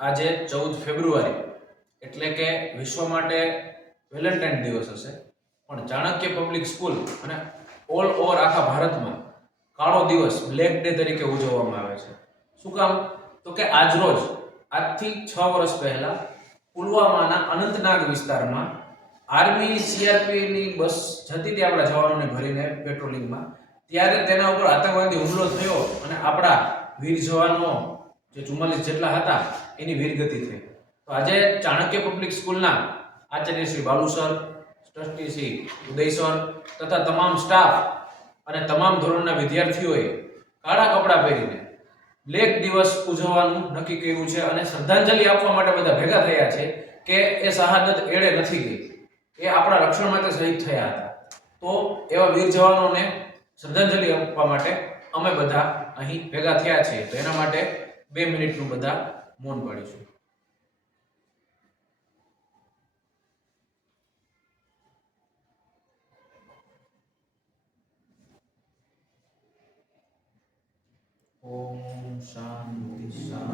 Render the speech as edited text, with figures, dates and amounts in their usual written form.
આજે 14 ફેબ્રુઆરી એટલે કે વિશ્વ માટે વેલેન્ટાઇન દિવસ હશે, પણ ચાણક્ય પબ્લિક સ્કૂલ અને ઓલ ઓવર આખા ભારતમાં કાળો દિવસ બ્લેક ડે તરીકે ઉજવવામાં આવે છે. શું કામ? તો કે આજરોજ આજથી 6 વર્ષ પહેલા પુલવામાના અનંતનાગ વિસ્તારમાં આર્મી સીઆરપીની બસ જતી હતી આપણા જવાનોને ભરીને પેટ્રોલિંગમાં, ત્યારે તેના ઉપર આતંકવાદી હુમલો થયો અને આપણા વીર જવાનો જે 44 જેટલા હતા એની વીરગતિ થઈ. તો આજે ચાણક્ય પબ્લિક સ્કૂલના આચાર્ય શ્રી બાલુ સર, ટ્રસ્ટી શ્રી ઉદય સર તથા તમામ સ્ટાફ અને તમામ ધોરણના વિદ્યાર્થીઓએ કાળા કપડાં પહેરીને બ્લેક દિવસ ઉજવવાનું નક્કી કર્યું છે અને શ્રદ્ધાંજલિ આપવા માટે બધા ભેગા થયા છે કે એ શહાદત એળે નથી ગઈ, એ આપણા રક્ષણ માટે શહીદ થયા હતા. તો એવા વીર જવાનોને શ્રદ્ધાંજલિ આપવા માટે અમે બધા અહીં ભેગા થયા છીએ. તો એના માટે 2 મિનિટનું બધા મૌન પાડીશું. ઓમ શાંતિ શાંતિ.